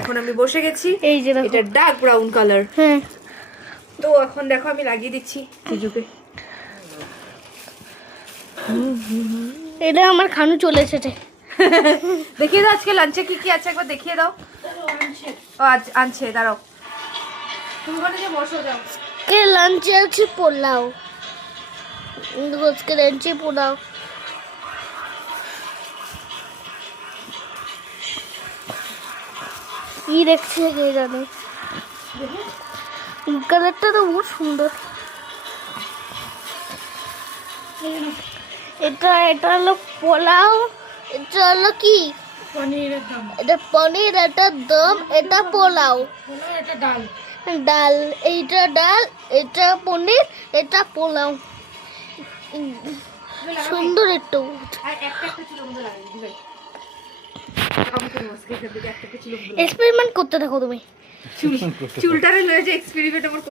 এখন আমি বসে গেছি। এই যে এটা ডার্ক ব্রাউন কালার। হ্যাঁ, তো এখন দেখো আমি লাগিয়ে দিচ্ছি জিজুকে। এটা আমার খানু চলে এসেছে। দেখিয়ে দাও আজকে লাঞ্চে কি কি আছে, একবার দেখিয়ে দাও। ও আজ আনছে, দাঁড়াও তুমি বলে যে বসো, যাও। কে লাঞ্চে আছে পোলাও, আজকে লাঞ্চে পোলাও। কি দেখছে কে জানে, কালারটা তো বহুত সুন্দর। এটা হলো পোলাও, এটা হলো কি পনিরের দাম, এটা পনির, এটা দম, এটা পোলাও, এটা ডাল। ডাল, এইটা ডাল, এটা পনির, এটা পোলাও। সুন্দর একটু এক্সপেরিমেন্ট করতে থাকো তুমি। চুলটারে লয়ে যে এক্সপেরিমেন্ট আমার